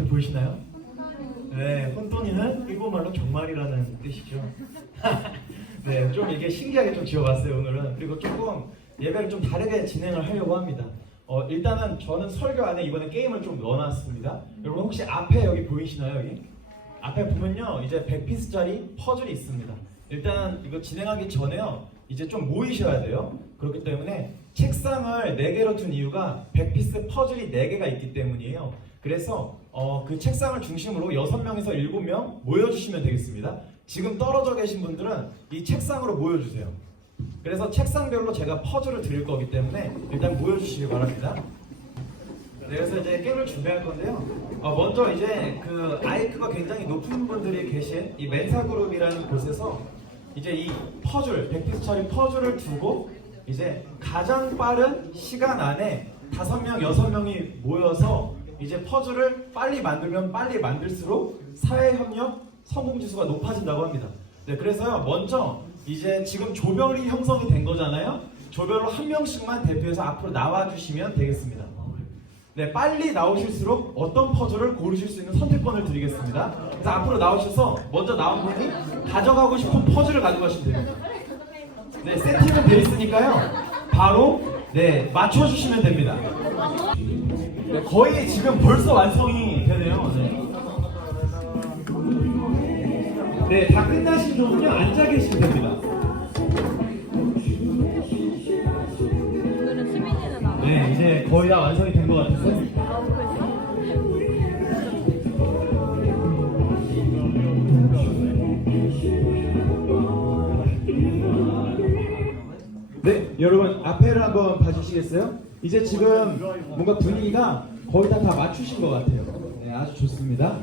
앞에 보이시나요? 네, 혼돈이는 일본말로 정말이라는 뜻이죠. 네, 좀 이게 신기하게 좀 지어봤어요 오늘은. 그리고 조금 예배를 좀 다르게 진행을 하려고 합니다. 일단은 저는 설교 안에 이번에 게임을 좀 넣어놨습니다. 여러분 혹시 앞에 여기 보이시나요? 여기? 앞에 보면요 이제 100피스짜리 퍼즐이 있습니다. 일단 이거 진행하기 전에요 이제 좀 모이셔야 돼요. 그렇기 때문에 책상을 4개로 둔 이유가 100피스 퍼즐이 4개가 있기 때문이에요. 그래서 그 책상을 중심으로 6명에서 7명 모여주시면 되겠습니다. 지금 떨어져 계신 분들은 이 책상으로 모여주세요. 그래서 책상별로 제가 퍼즐을 드릴 거기 때문에 일단 모여주시기 바랍니다. 네, 그래서 이제 게임을 준비할 건데요. 먼저 이제 그 아이큐가 굉장히 높은 분들이 계신 이 멘사그룹이라는 곳에서 이제 이 퍼즐, 100피스짜리 퍼즐을 두고 이제 가장 빠른 시간 안에 5명, 6명이 모여서 이제 퍼즐을 빨리 만들면 빨리 만들수록 사회협력 성공지수가 높아진다고 합니다. 네, 그래서요 먼저 이제 지금 조별이 형성이 된 거잖아요. 조별로 한 명씩만 대표해서 앞으로 나와주시면 되겠습니다. 네, 빨리 나오실수록 어떤 퍼즐을 고르실 수 있는 선택권을 드리겠습니다. 그래서 앞으로 나오셔서 먼저 나온 분이 가져가고 싶은 퍼즐을 가져가시면 됩니다. 네, 세팅은 돼 있으니까요. 바로 네 맞춰주시면 됩니다. 네, 거의 지금 벌써 완성이 되네요. 네, 다 끝나신 분은요 앉아 계시면 됩니다. 네, 이제 거의 다 완성이 된 것 같아서. 네, 여러분 앞에를 한번 봐주시겠어요? 이제 지금 뭔가 분위기가 거의 다 맞추신 것 같아요. 네, 아주 좋습니다.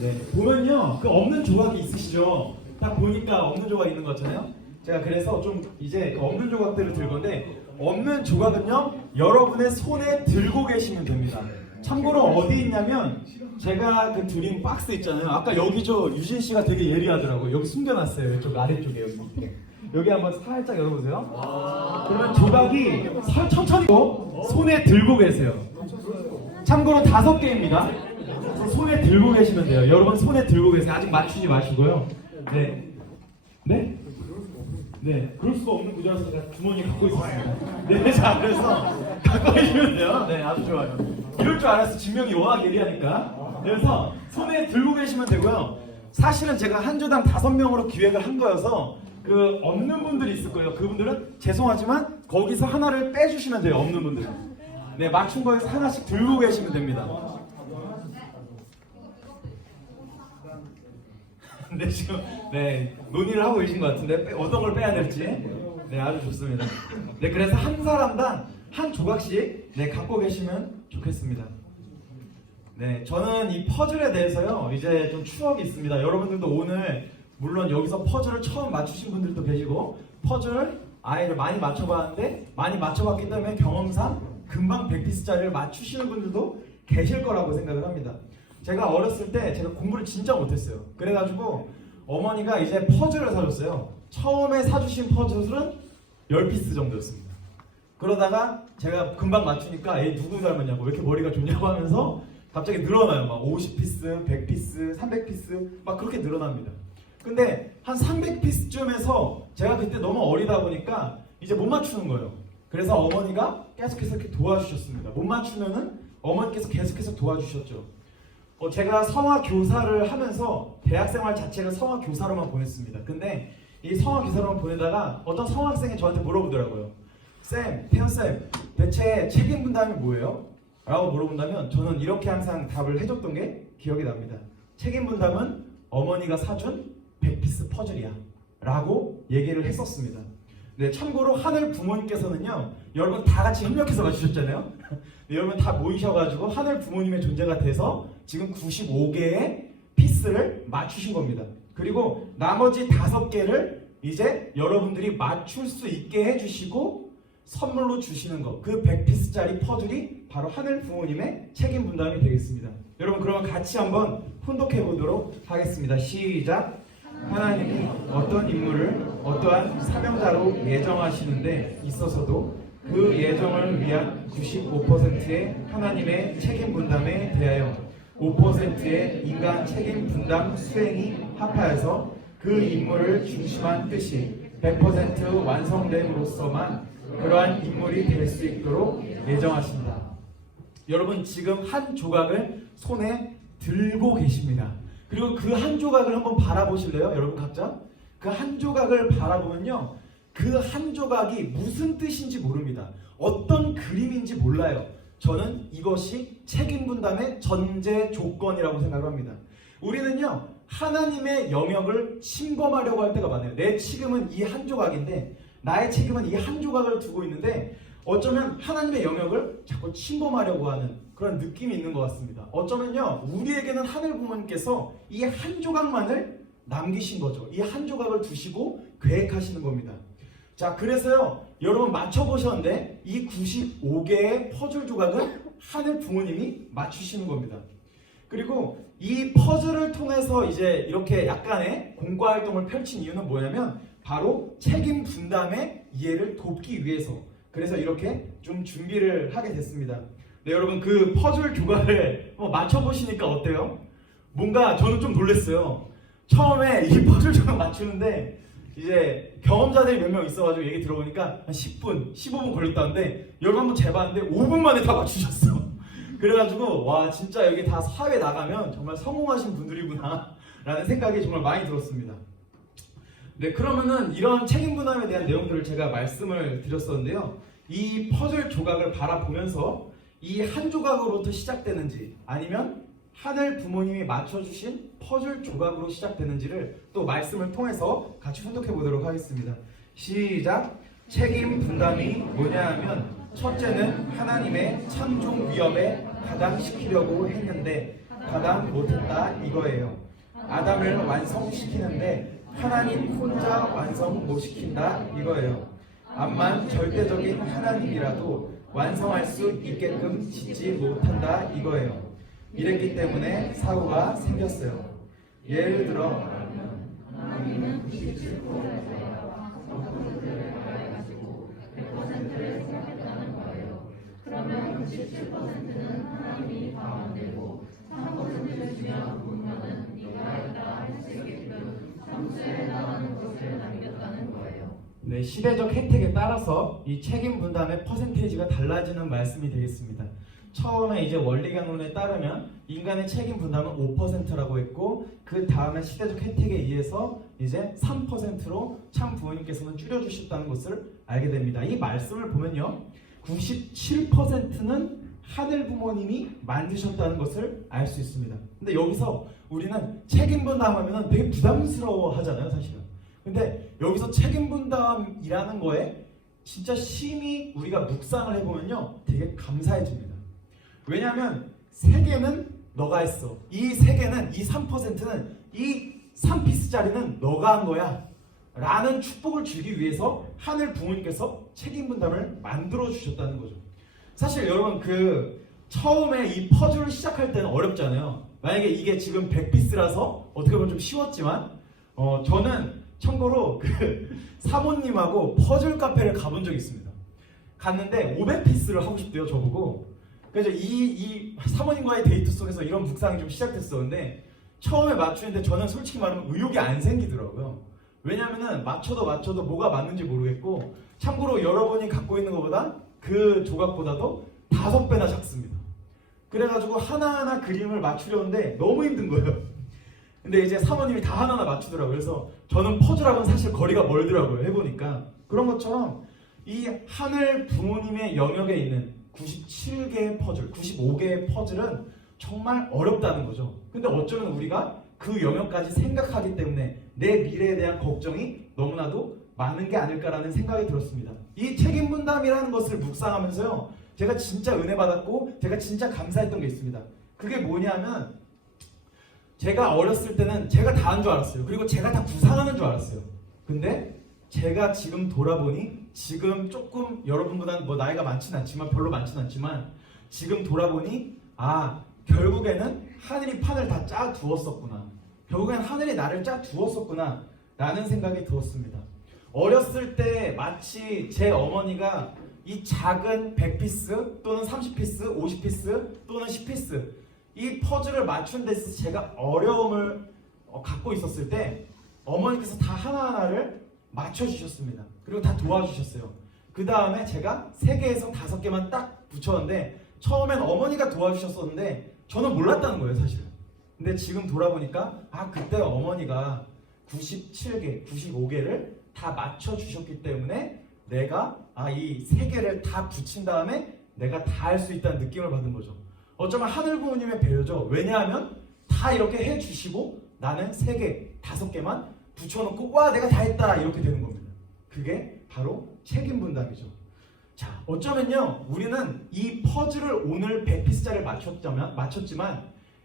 네, 보면요 그 없는 조각이 있으시죠? 딱 보니까 없는 조각이 있는 것 같잖아요. 제가 그래서 좀 이제 그 없는 조각들을 들 건데 없는 조각은요 여러분의 손에 들고 계시면 됩니다. 참고로 어디 있냐면 제가 그 드린 박스 있잖아요. 아까 여기 저 유진 씨가 되게 예리하더라고요. 여기 숨겨놨어요. 이쪽 아래쪽에 여기 밑에. 여기 한번 살짝 열어보세요. 그러면 조각이 천천히 손에 들고 계세요. 참고로 5개입니다. 손에 들고 계시면 돼요. 여러분 손에 들고 계세요. 아직 맞추지 마시고요. 네. 네? 네. 그럴 수가 없는 구조라서 제가 주머니에 갖고 있었습니다. 네. 자, 그래서 갖고 계시면 돼요. 네, 아주 좋아요. 이럴 줄 알았어. 진명이 워낙 예리하니까. 그래서 손에 들고 계시면 되고요. 사실은 제가 한 조당 5명으로 기획을 한 거여서 그 없는 분들이 있을 거예요. 그분들은 죄송하지만 거기서 하나를 빼주시면 돼요. 없는 분들은. 네, 맞춘 거에서 하나씩 들고 계시면 됩니다. 네, 지금 네 논의를 하고 계신 것 같은데 어떤 걸 빼야 될지. 네, 아주 좋습니다. 네, 그래서 한 사람당 한 조각씩 네 갖고 계시면 좋겠습니다. 네, 저는 이 퍼즐에 대해서요 이제 좀 추억이 있습니다. 여러분들도 오늘 물론 여기서 퍼즐을 처음 맞추신 분들도 계시고 퍼즐을 아예를 많이 맞춰봤는데 많이 맞춰봤기 때문에 경험상 금방 100피스짜리를 맞추시는 분들도 계실 거라고 생각을 합니다. 제가 어렸을 때 제가 공부를 진짜 못했어요. 그래가지고 어머니가 이제 퍼즐을 사줬어요. 처음에 사주신 퍼즐은 10피스 정도였습니다. 그러다가 제가 금방 맞추니까 얘 누구 닮았냐고 왜 이렇게 머리가 좋냐고 하면서 갑자기 늘어나요. 막 50피스, 100피스, 300피스 막 그렇게 늘어납니다. 근데 한 300피스쯤에서 제가 그때 너무 어리다 보니까 이제 못 맞추는 거예요. 그래서 어머니가 계속해서 이렇게 도와주셨습니다. 못 맞추면은 어머니께서 계속해서 도와주셨죠. 제가 성화 교사를 하면서 대학생활 자체를 성화 교사로만 보냈습니다. 근데 이 성화 교사로만 보내다가 어떤 성학생이 저한테 물어보더라고요. 쌤, 태훈쌤, 대체 책임 분담이 뭐예요? 라고 물어본다면 저는 이렇게 항상 답을 해줬던 게 기억이 납니다. 책임 분담은 어머니가 사준 100피스 퍼즐이야 라고 얘기를 했었습니다. 네, 참고로 하늘 부모님께서는요 여러분 다 같이 협력해서 맞추셨잖아요. 네, 여러분 다 모이셔가지고 하늘 부모님의 존재가 돼서 지금 95개의 피스를 맞추신 겁니다. 그리고 나머지 5개를 이제 여러분들이 맞출 수 있게 해주시고 선물로 주시는 거, 그 100피스짜리 퍼즐이 바로 하늘 부모님의 책임 분담이 되겠습니다. 여러분 그러면 같이 한번 혼독해 보도록 하겠습니다. 시작! 하나님이 어떤 인물을 어떠한 사명자로 예정하시는데 있어서도 그 예정을 위한 95%의 하나님의 책임 분담에 대하여 5%의 인간 책임 분담 수행이 합하여서 그 임무를 중심한 뜻이 100% 완성됨으로써만 그러한 인물이 될 수 있도록 예정하신다. 여러분 지금 한 조각을 손에 들고 계십니다. 그리고 그 한 조각을 한번 바라보실래요? 여러분 각자? 그 한 조각을 바라보면요, 그 한 조각이 무슨 뜻인지 모릅니다. 어떤 그림인지 몰라요. 저는 이것이 책임 분담의 전제 조건이라고 생각합니다. 우리는요, 하나님의 영역을 침범하려고 할 때가 많아요. 내 책임은 이 한 조각인데, 나의 책임은 이 한 조각을 두고 있는데, 어쩌면 하나님의 영역을 자꾸 침범하려고 하는 그런 느낌이 있는 것 같습니다. 어쩌면요, 우리에게는 하늘 부모님께서 이 한 조각만을 남기신 거죠. 이 한 조각을 두시고 계획하시는 겁니다. 자, 그래서요, 여러분 맞춰보셨는데 이 95개의 퍼즐 조각은 하늘 부모님이 맞추시는 겁니다. 그리고 이 퍼즐을 통해서 이제 이렇게 약간의 공과 활동을 펼친 이유는 뭐냐면 바로 책임 분담의 이해를 돕기 위해서, 그래서 이렇게 좀 준비를 하게 됐습니다. 네, 여러분 그 퍼즐 조각을 맞춰보시니까 어때요? 뭔가 저는 좀 놀랐어요. 처음에 이 퍼즐 조각 맞추는데 이제 경험자들이 몇 명 있어가지고 얘기 들어보니까 한 10분, 15분 걸렸다는데 여러분 한번 재봤는데 5분 만에 다 맞추셨어. 그래가지고 와, 진짜 여기 다 사회 나가면 정말 성공하신 분들이구나 라는 생각이 정말 많이 들었습니다. 네, 그러면은 이런 책임 분담에 대한 내용들을 제가 말씀을 드렸었는데요, 이 퍼즐 조각을 바라보면서 이 한 조각으로부터 시작되는지 아니면 하늘 부모님이 맞춰주신 퍼즐 조각으로 시작되는지를 또 말씀을 통해서 같이 분석해 보도록 하겠습니다. 시작! 책임 분담이 뭐냐 하면 첫째는 하나님의 참종 위협에 가담시키려고 했는데 가담 못했다 이거예요. 아담을 완성시키는데 하나님 혼자 완성 못 시킨다 이거예요. 암만 절대적인 하나님이라도 완성할 수 있게끔 짓지 못한다 이거예요. 이랬기 때문에 사고가 생겼어요. 예를 들어 하나님은 97%와 100%를 가지고 100%를 생각했다는 거예요. 그러면 97%는 하나님이 다 만들고 3%를 주면 보면은 네가 했다 할 수 있게끔 상수에 해당하는 것을 남겼다는 거예요. 네, 시대적 혜택에 따라서 이 책임 분담의 퍼센테이지가 달라지는 말씀이 되겠습니다. 처음에 이제 원리강론에 따르면 인간의 책임 분담은 5%라고 했고, 그 다음에 시대적 혜택에 의해서 이제 3%로 참 부모님께서는 줄여주셨다는 것을 알게 됩니다. 이 말씀을 보면요, 97%는 하늘 부모님이 만드셨다는 것을 알 수 있습니다. 근데 여기서 우리는 책임 분담하면 되게 부담스러워 하잖아요, 사실은. 근데 여기서 책임 분담이라는 거에 진짜 심히 우리가 묵상을 해보면요, 되게 감사해집니다. 왜냐하면 세계는 너가 했어. 이 세계는, 이 3%는, 이 3피스짜리는 너가 한 거야 라는 축복을 주기 위해서 하늘 부모님께서 책임 분담을 만들어 주셨다는 거죠. 사실 여러분 그 처음에 이 퍼즐을 시작할 때는 어렵잖아요. 만약에 이게 지금 100피스라서 어떻게 보면 좀 쉬웠지만 저는 참고로 그 사모님하고 퍼즐 카페를 가본 적이 있습니다. 갔는데 500피스를 하고 싶대요, 저보고. 그래서 이 사모님과의 데이트 속에서 이런 묵상이 좀 시작됐어. 근데 처음에 맞추는데 저는 솔직히 말하면 의욕이 안 생기더라고요. 왜냐면은 맞춰도 뭐가 맞는지 모르겠고, 참고로 여러분이 갖고 있는 것보다 그 조각보다도 5배나 작습니다. 그래가지고 하나하나 그림을 맞추려는데 너무 힘든 거예요. 근데 이제 사모님이 다 하나하나 맞추더라고요. 그래서 저는 퍼즐하고는 사실 거리가 멀더라고요, 해보니까. 그런 것처럼 이 하늘 부모님의 영역에 있는 97개의 퍼즐, 95개의 퍼즐은 정말 어렵다는 거죠. 근데 어쩌면 우리가 그 영역까지 생각하기 때문에 내 미래에 대한 걱정이 너무나도 많은 게 아닐까라는 생각이 들었습니다. 이 책임 분담이라는 것을 묵상하면서요, 제가 진짜 은혜 받았고 제가 진짜 감사했던 게 있습니다. 그게 뭐냐면, 제가 어렸을 때는 제가 다 한 줄 알았어요. 그리고 제가 다 구상하는 줄 알았어요. 근데 제가 지금 돌아보니, 지금 조금 여러분보다는 뭐 나이가 많지는 않지만, 별로 많지는 않지만, 지금 돌아보니 결국에는 하늘이 판을 다 짜 두었었구나, 결국엔 하늘이 나를 짜 두었었구나 라는 생각이 들었습니다. 어렸을 때 마치 제 어머니가 이 작은 100피스 또는 30피스, 50피스 또는 10피스, 이 퍼즐을 맞춘 데 있어서 제가 어려움을 갖고 있었을 때 어머니께서 다 하나하나를 맞춰주셨습니다. 그리고 다 도와주셨어요. 그 다음에 제가 3개에서 5개만 딱 붙였는데 처음엔 어머니가 도와주셨었는데 저는 몰랐다는 거예요, 사실은. 근데 지금 돌아보니까 그때 어머니가 97개, 95개를 다 맞춰주셨기 때문에 내가 이 3개를 다 붙인 다음에 내가 다 할 수 있다는 느낌을 받은 거죠. 어쩌면 하늘 부모님의 배려죠. 왜냐하면 다 이렇게 해주시고 나는 3개, 5개만 붙여놓고 내가 다 했다 이렇게 되는 겁니다. 그게 바로 책임 분담이죠. 자, 어쩌면요 우리는 이 퍼즐을 오늘 100피스짜리를 맞췄지만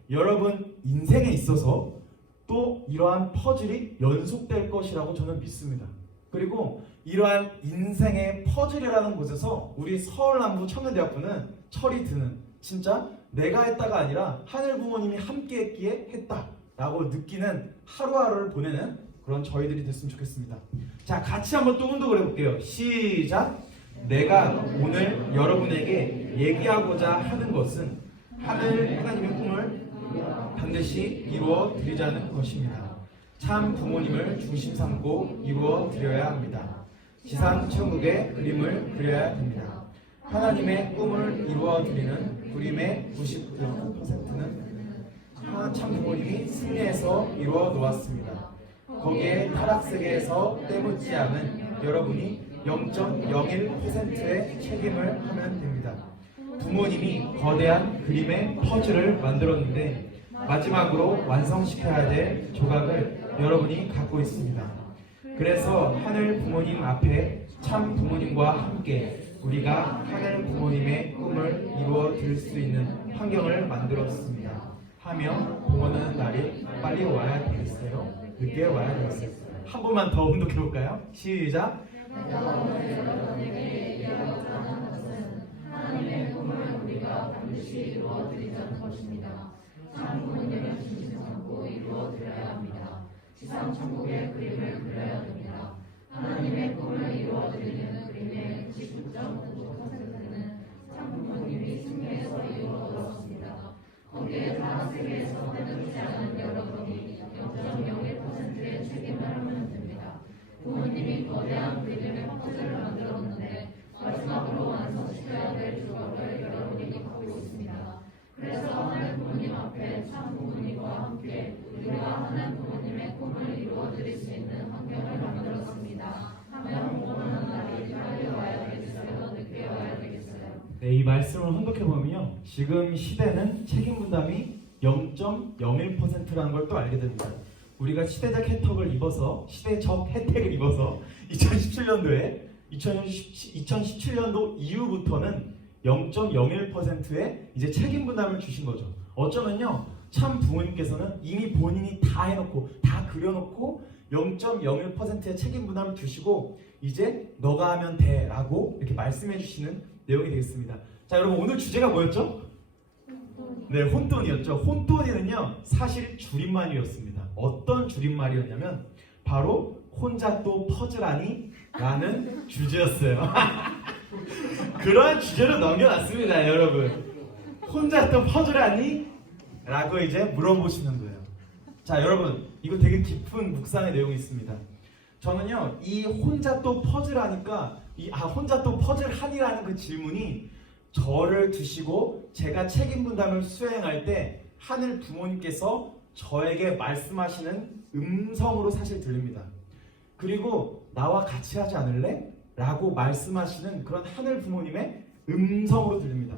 여러분 인생에 있어서 또 이러한 퍼즐이 연속될 것이라고 저는 믿습니다. 그리고 이러한 인생의 퍼즐이라는 곳에서 우리 서울남부 청년대학부는 철이 드는, 진짜 내가 했다가 아니라 하늘 부모님이 함께 했기에 했다라고 느끼는 하루하루를 보내는 그런 저희들이 됐으면 좋겠습니다. 자, 같이 한번 또 운동을 해볼게요. 시작! 내가 오늘 여러분에게 얘기하고자 하는 것은 하나님의 꿈을 반드시 이루어 드리자는 것입니다. 참 부모님을 중심 삼고 이루어 드려야 합니다. 지상 천국의 그림을 그려야 됩니다. 하나님의 꿈을 이루어 드리는 그림의 99%는 참 부모님이 승리해서 이루어 놓았습니다. 거기에 타락세계에서 때묻지 않은 여러분이 0.01%의 책임을 하면 됩니다. 부모님이 거대한 그림의 퍼즐을 만들었는데 마지막으로 완성시켜야 될 조각을 여러분이 갖고 있습니다. 그래서 하늘 부모님 앞에 참 부모님과 함께 우리가 하늘 부모님의 꿈을 이루어 드릴 수 있는 환경을 만들었습니다. 하며 봉헌하는 날이 빨리 와야 되겠어요? 늦게 와야 되겠어요? 한 번만 더 운동해 볼까요? 시작! 내가 오늘 여러분에게 얘기하고자 하는 것은 하나님의 꿈을 우리가 반드시 이루어 드리자는 것입니다. 참 부모님을 중심 삼고 이루어 드려야 합니다. 지상 천국의 그림을 그려야 됩니다. 하나님의 꿈을 이루어 드리는 그림의 99.9%는 참 부모님이 승리해서 이루어 놓았습니다. 거기에 타락세계에서 때묻지 않은 여러분이 0.01%의 책임을 하면 됩니다. 부모님이 거대한 그림의 퍼즐을 만들었는데 마지막으로 완성시켜야 될 조각을 여러분이 갖고 있습니다. 그래서 하나님 부모님 앞에 참 부모님과 함께 우리가 하나님 부모님의 꿈을 이루어 드릴 수 있는 환경을 만들었습니다. 하면 봉헌하는 날이 빨리 와야 되겠어요? 늦게 와야 되겠어요? 네, 이 말씀을 혼독해 보면요, 지금 시대는 책임 분담이 0.01%라는 걸 또 알게 됩니다. 우리가 시대적 혜택을 입어서 2017년도 이후부터는 0.01%의 이제 책임 분담을 주신 거죠. 어쩌면요, 참 부모님께서는 이미 본인이 다 해놓고 다 그려놓고 0.01%의 책임 분담을 주시고 이제 너가 하면 돼라고 이렇게 말씀해 주시는 내용이 되겠습니다. 자, 여러분 오늘 주제가 뭐였죠? 네, 혼돈이었죠. 혼돈이는요 사실 줄임말이었습니다. 어떤 줄임말이었냐면 바로 혼자 또 퍼즐하니? 라는 주제였어요. 그런 주제로 넘겨놨습니다, 여러분. 혼자 또 퍼즐하니? 라고 이제 물어보시는 거예요. 자, 여러분 이거 되게 깊은 묵상의 내용이 있습니다. 저는요 이 혼자 또 퍼즐하니까 혼자 또 퍼즐하니라는 그 질문이 저를 두시고 제가 책임 분담을 수행할 때 하늘 부모님께서 저에게 말씀하시는 음성으로 사실 들립니다. 그리고 나와 같이 하지 않을래? 라고 말씀하시는 그런 하늘 부모님의 음성으로 들립니다.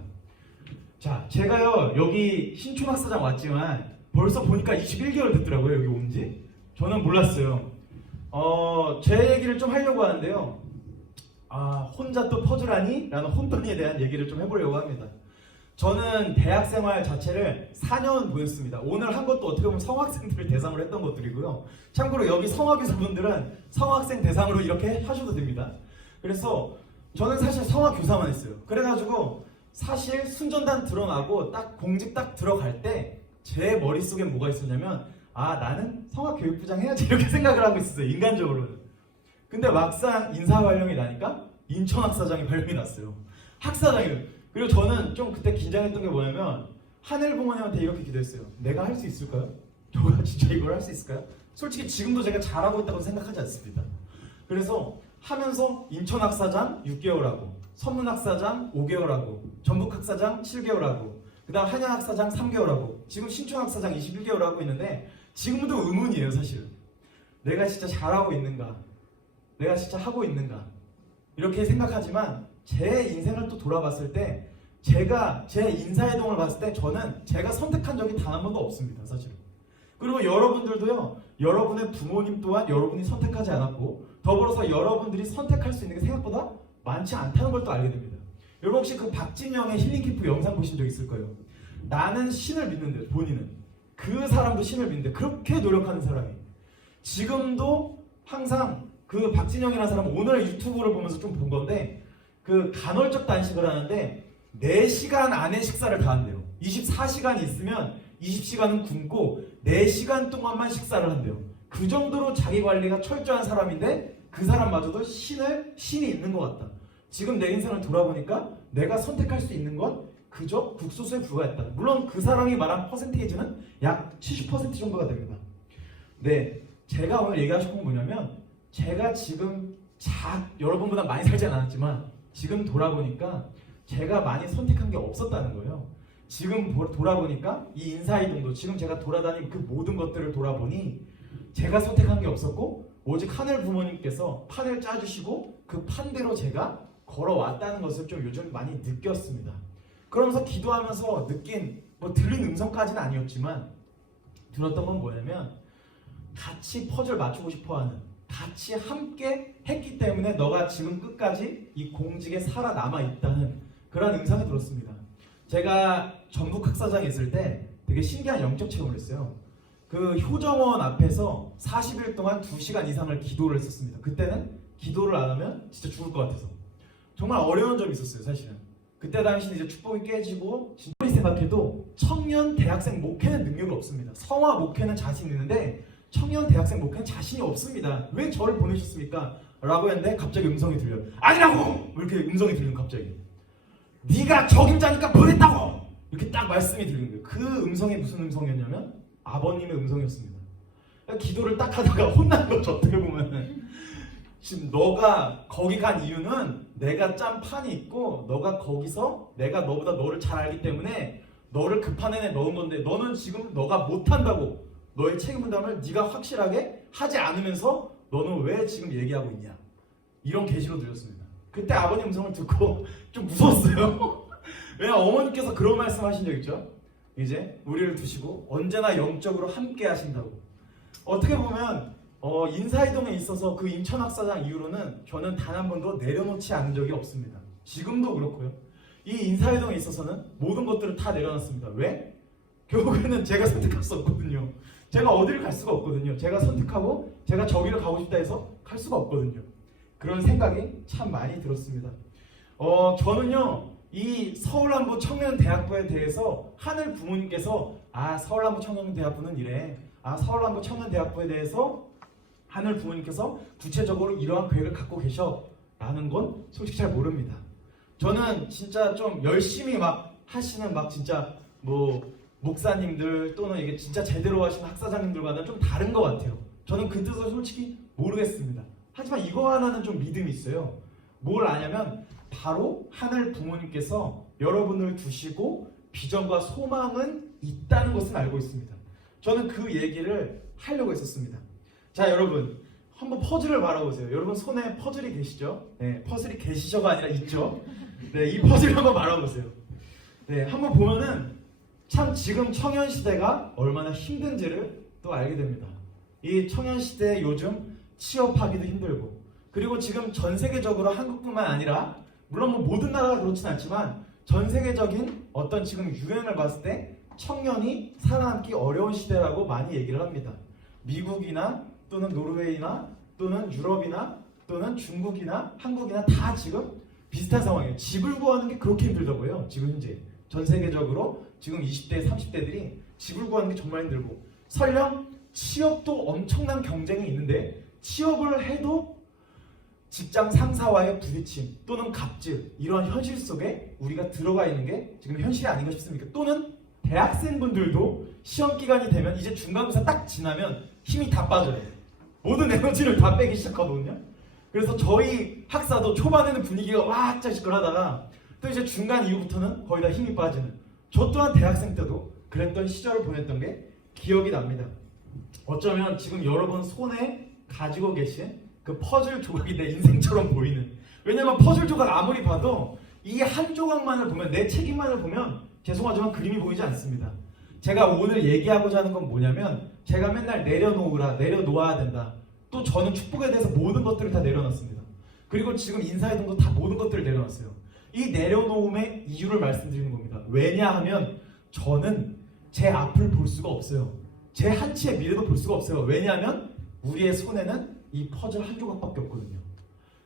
자, 제가요 여기 신촌학사장 왔지만 벌써 보니까 21개월 됐더라고요, 여기 온지. 저는 몰랐어요. 제 얘기를 좀 하려고 하는데요, 혼자 또 퍼즐하니? 라는 혼돈에 대한 얘기를 좀 해보려고 합니다. 저는 대학생활 자체를 4년 보냈습니다. 오늘 한 것도 어떻게 보면 성학생들을 대상으로 했던 것들이고요. 참고로 여기 성화교사분들은 성학생 대상으로 이렇게 하셔도 됩니다. 그래서 저는 사실 성화교사만 했어요. 그래가지고 사실 순전단 드러나고 딱 공직 딱 들어갈 때 제 머릿속에 뭐가 있었냐면 나는 성화교육부장 해야지 이렇게 생각을 하고 있었어요, 인간적으로는. 근데 막상 인사 발령이 나니까 인천학사장이 발령이 났어요. 학사장이. 그리고 저는 좀 그때 긴장했던 게 뭐냐면 하늘 부모님한테 이렇게 기도했어요. 내가 할 수 있을까요? 저가 진짜 이걸 할 수 있을까요? 솔직히 지금도 제가 잘하고 있다고 생각하지 않습니다. 그래서 하면서 인천학사장 6개월 하고, 서문학사장 5개월 하고, 전북학사장 7개월 하고, 그 다음 한양학사장 3개월 하고, 지금 신촌학사장 21개월 하고 있는데 지금도 의문이에요. 사실 내가 진짜 잘하고 있는가, 내가 진짜 하고 있는가, 이렇게 생각하지만 제 인생을 또 돌아봤을 때, 제가 제 인사이동을 봤을 때 저는 제가 선택한 적이 단 한 번도 없습니다. 사실은. 그리고 여러분들도요, 여러분의 부모님 또한 여러분이 선택하지 않았고, 더불어서 여러분들이 선택할 수 있는 게 생각보다 많지 않다는 걸 또 알게 됩니다. 여러분 혹시 그 박진영의 힐링캠프 영상 보신 적 있을 거예요. 나는 신을 믿는데, 본인은 그 사람도 신을 믿는데 그렇게 노력하는 사람이 지금도 항상, 그 박진영이라는 사람은 오늘 유튜브를 보면서 좀 본 건데, 그 간헐적 단식을 하는데 4시간 안에 식사를 다 한대요. 24시간이 있으면 20시간은 굶고 4시간 동안만 식사를 한대요. 그 정도로 자기 관리가 철저한 사람인데 그 사람마저도 신이 있는 것 같다. 지금 내 인생을 돌아보니까 내가 선택할 수 있는 건 그저 국소수에 불과했다. 물론 그 사람이 말한 퍼센테이지는 약 70% 정도가 됩니다. 네, 제가 오늘 얘기하고 싶은 건 뭐냐면, 제가 지금 여러분보다 많이 살지 않았지만 지금 돌아보니까 제가 많이 선택한 게 없었다는 거예요. 지금 돌아보니까 이 인사이동도, 지금 제가 돌아다닌 그 모든 것들을 돌아보니 제가 선택한 게 없었고, 오직 하늘 부모님께서 판을 짜주시고 그 판대로 제가 걸어왔다는 것을 좀 요즘 많이 느꼈습니다. 그러면서 기도하면서 느낀, 들린 음성까지는 아니었지만 들었던 건 뭐냐면, 같이 퍼즐 맞추고 싶어하는, 같이 함께 했기 때문에 너가 지금 끝까지 이 공직에 살아남아 있다는 그런 음성이 들었습니다. 제가 전북학사장에 있을 때 되게 신기한 영적 체험을 했어요. 그 효정원 앞에서 40일 동안 2시간 이상을 기도를 했었습니다. 그때는 기도를 안 하면 진짜 죽을 것 같아서 정말 어려운 점이 있었어요. 사실은 그때 당시는 이제 축복이 깨지고, 진짜 생각해도 청년 대학생 목회는 능력이 없습니다. 성화 목회는 자신 있는데 청년 대학생 목회는 자신이 없습니다. 왜 저를 보내셨습니까? 라고 했는데 갑자기 음성이 들려요. 아니라고! 이렇게 음성이 들리는, 갑자기 네가 적임자니까 보냈다고! 이렇게 딱 말씀이 들리는 거예요. 그 음성이 무슨 음성이었냐면 아버님의 음성이었습니다. 기도를 딱 하다가 혼난 거죠. 어떻게 보면 지금 너가 거기 간 이유는 내가 짠 판이 있고, 너가 거기서 내가 너보다 너를 잘 알기 때문에 너를 그 판에 넣은 건데, 너는 지금 너가 못한다고, 너의 책임 분담을 네가 확실하게 하지 않으면서 너는 왜 지금 얘기하고 있냐, 이런 계시로 들렸습니다. 그때 아버님 음성을 듣고 좀 무서웠어요. 왜냐, 어머니께서 그런 말씀 하신 적 있죠. 이제 우리를 두시고 언제나 영적으로 함께 하신다고. 어떻게 보면 인사이동에 있어서 그 인천학사장 이후로는 저는 단 한 번도 내려놓지 않은 적이 없습니다. 지금도 그렇고요. 이 인사이동에 있어서는 모든 것들을 다 내려놨습니다. 왜? 결국에는 제가 선택할 수 없거든요. 제가 어디를 갈 수가 없거든요. 제가 선택하고 제가 저기를 가고 싶다 해서 갈 수가 없거든요. 그런 생각이 참 많이 들었습니다. 저는요, 이 서울남부 청년대학부에 대해서 하늘 부모님께서 서울남부 청년대학부는 이래, 서울남부 청년대학부에 대해서 하늘 부모님께서 구체적으로 이러한 계획을 갖고 계셔 라는 건 솔직히 잘 모릅니다. 저는 진짜 좀 열심히 막 하시는 진짜 목사님들 또는 이게 진짜 제대로 하시는 학사장님들과는 좀 다른 것 같아요. 저는 그 뜻을 솔직히 모르겠습니다. 하지만 이거 하나는 좀 믿음이 있어요. 뭘 아냐면 바로 하늘 부모님께서 여러분을 두시고 비전과 소망은 있다는 것을 알고 있습니다. 저는 그 얘기를 하려고 했었습니다. 자, 여러분 한번 퍼즐을 말아보세요. 여러분 손에 퍼즐이 계시죠? 네, 퍼즐이 계시죠가 아니라 있죠? 네, 이 퍼즐 한번 말아보세요. 네, 한번 보면은 참 지금 청년 시대가 얼마나 힘든지를 또 알게 됩니다. 이 청년 시대에 요즘 취업하기도 힘들고, 그리고 지금 전 세계적으로 한국뿐만 아니라, 물론 모든 나라가 그렇진 않지만 전 세계적인 어떤 지금 유행을 봤을 때 청년이 살아남기 어려운 시대라고 많이 얘기를 합니다. 미국이나 또는 노르웨이나 또는 유럽이나 또는 중국이나 한국이나 다 지금 비슷한 상황이에요. 집을 구하는 게 그렇게 힘들다고 해요. 지금 현재 전 세계적으로 지금 20대, 30대들이 집을 구하는 게 정말 힘들고, 설령 취업도 엄청난 경쟁이 있는데 취업을 해도 직장 상사와의 부딪힘 또는 갑질, 이러한 현실 속에 우리가 들어가 있는 게 지금 현실이 아닌가 싶습니까? 또는 대학생분들도 시험 기간이 되면 이제 중간고사 딱 지나면 힘이 다 빠져요. 모든 에너지를 다 빼기 시작하거든요. 그래서 저희 학사도 초반에는 분위기가 와 짜시끌하다가 또 이제 중간 이후부터는 거의 다 힘이 빠지는, 저 또한 대학생 때도 그랬던 시절을 보냈던 게 기억이 납니다. 어쩌면 지금 여러분 손에 가지고 계신 그 퍼즐 조각이 내 인생처럼 보이는, 왜냐면 퍼즐 조각 아무리 봐도 이 한 조각만을 보면, 내 책임만을 보면 죄송하지만 그림이 보이지 않습니다. 제가 오늘 얘기하고자 하는 건 뭐냐면, 제가 맨날 내려놓아야 된다. 또 저는 축복에 대해서 모든 것들을 다 내려놨습니다. 그리고 지금 인사이동도 다 모든 것들을 내려놨어요. 이 내려놓음의 이유를 말씀드리는 겁니다. 왜냐하면 저는 제 앞을 볼 수가 없어요. 제 한치의 미래도 볼 수가 없어요. 왜냐하면 우리의 손에는 이 퍼즐 한 조각밖에 없거든요.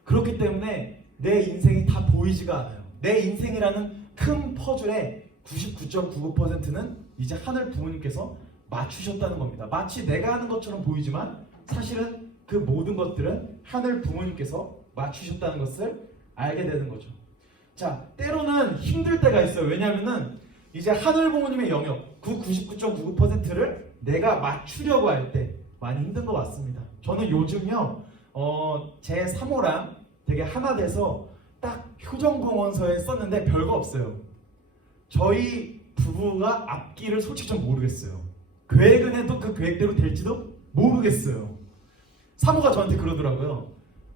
그렇기 때문에 내 인생이 다 보이지가 않아요. 내 인생이라는 큰 퍼즐의 99.99%는 이제 하늘 부모님께서 맞추셨다는 겁니다. 마치 내가 하는 것처럼 보이지만 사실은 그 모든 것들은 하늘 부모님께서 맞추셨다는 것을 알게 되는 거죠. 자, 때로는 힘들 때가 있어요. 왜냐하면은 이제 하늘 부모님의 영역, 그 99.99%를 내가 맞추려고 할 때 많이 힘든 것 같습니다. 저는 요즘요, 제 3호랑 되게 하나 돼서 딱 효정공원서에 썼는데 별거 없어요. 저희 부부가 앞길을 솔직히 좀 모르겠어요. 계획은 해도 그 계획대로 될지도 모르겠어요. 사모가 저한테 그러더라고요.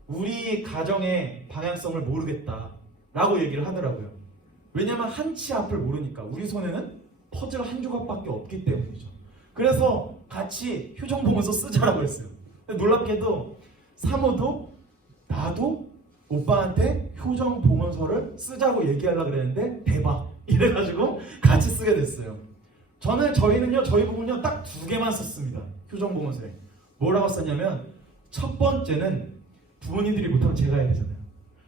우리 가정의 방향성을 모르겠다라고 얘기를 하더라고요. 왜냐면 한치 앞을 모르니까. 우리 손에는 퍼즐 한 조각밖에 없기 때문이죠. 그래서 같이 효정 보면서 쓰자라고 했어요. 근데 놀랍게도 사모도 나도 오빠한테 효정 봉헌서를 쓰자고 얘기하려고 그랬는데 대박 이래가지고 같이 쓰게 됐어요. 저희는요, 저희 부부는요 딱 2개만 썼습니다. 효정 봉헌서에 뭐라고 썼냐면, 첫 번째는 부모님들이 못하면 제가 해야 되잖아요.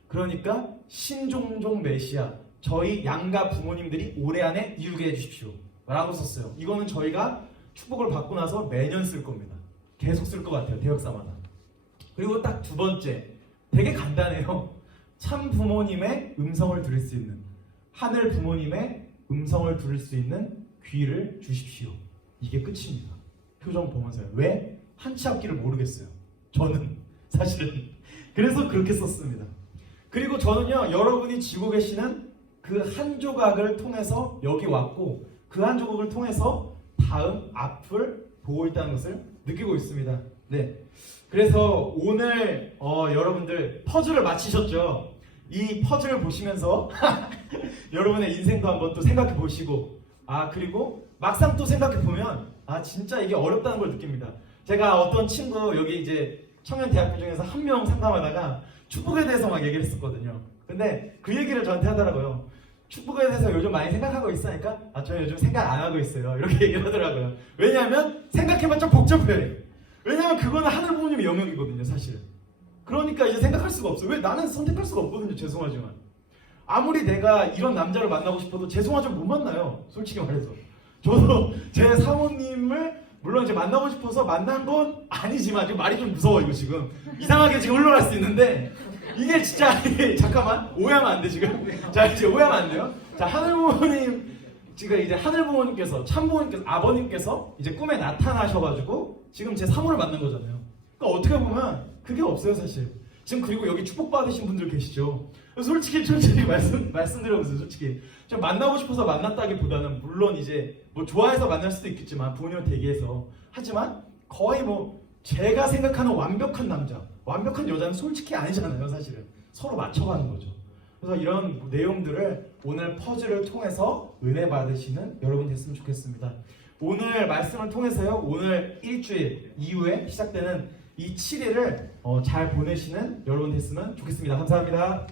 그러니까 신종종 메시아, 저희 양가 부모님들이 올해 안에 이루게 해주십시오 라고 썼어요. 이거는 저희가 축복을 받고 나서 매년 쓸 겁니다. 계속 쓸 것 같아요, 대역사마다. 그리고 딱 2번째, 되게 간단해요. 참 부모님의 음성을 들을 수 있는, 하늘 부모님의 음성을 들을 수 있는 귀를 주십시오. 이게 끝입니다. 효정 봉헌서에. 왜? 한치 앞길을 모르겠어요. 저는 사실은. 그래서 그렇게 썼습니다. 그리고 저는요, 여러분이 쥐고 계시는 그 한 조각을 통해서 여기 왔고, 그 한 조각을 통해서 다음 앞을 보고 있다는 것을 느끼고 있습니다. 네. 그래서 오늘 여러분들 퍼즐을 맞히셨죠? 이 퍼즐을 보시면서 여러분의 인생도 한번 또 생각해 보시고, 그리고 막상 또 생각해 보면 진짜 이게 어렵다는 걸 느낍니다. 제가 어떤 친구, 여기 이제 청년대학교 중에서 한 명 상담하다가 축복에 대해서 막 얘기를 했었거든요. 근데 그 얘기를 저한테 하더라고요. 축복에 대해서 요즘 많이 생각하고 있으니까 저는 요즘 생각 안 하고 있어요. 이렇게 얘기를 하더라고요. 왜냐하면 생각해봤자 복잡해. 왜냐면 그거는 하늘 부모님의 영역이거든요, 사실. 그러니까 이제 생각할 수가 없어요. 왜? 나는 선택할 수가 없거든요, 죄송하지만. 아무리 내가 이런 남자를 만나고 싶어도 죄송하지만 못 만나요, 솔직히 말해서. 저도 제 사모님을 물론 이제 만나고 싶어서 만난 건 아니지만, 지금 말이 좀 무서워, 이거 지금. 이상하게 지금 흘러갈 수 있는데, 이게 진짜, 잠깐만, 오해하면 안 돼, 지금. 자, 이제 오해하면 안 돼요. 자, 하늘 부모님, 지금 이제 하늘 부모님께서, 참 부모님께서, 아버님께서 이제 꿈에 나타나셔가지고, 지금 제 사모를 만난 거잖아요. 그러니까 어떻게 보면, 그게 없어요, 사실. 지금 그리고 여기 축복받으신 분들 계시죠. 솔직히 말씀드려보세요, 솔직히. 좀 만나고 싶어서 만났다기보다는, 물론 이제 뭐 좋아해서 만날 수도 있겠지만, 부모님한테 얘기해서. 하지만 거의 뭐 제가 생각하는 완벽한 남자, 완벽한 여자는 솔직히 아니잖아요, 사실은. 서로 맞춰가는 거죠. 그래서 이런 내용들을 오늘 퍼즐을 통해서 은혜 받으시는 여러분 됐으면 좋겠습니다. 오늘 말씀을 통해서요, 오늘 일주일 이후에 시작되는 이 7일을 잘 보내시는 여러분 됐으면 좋겠습니다. 감사합니다.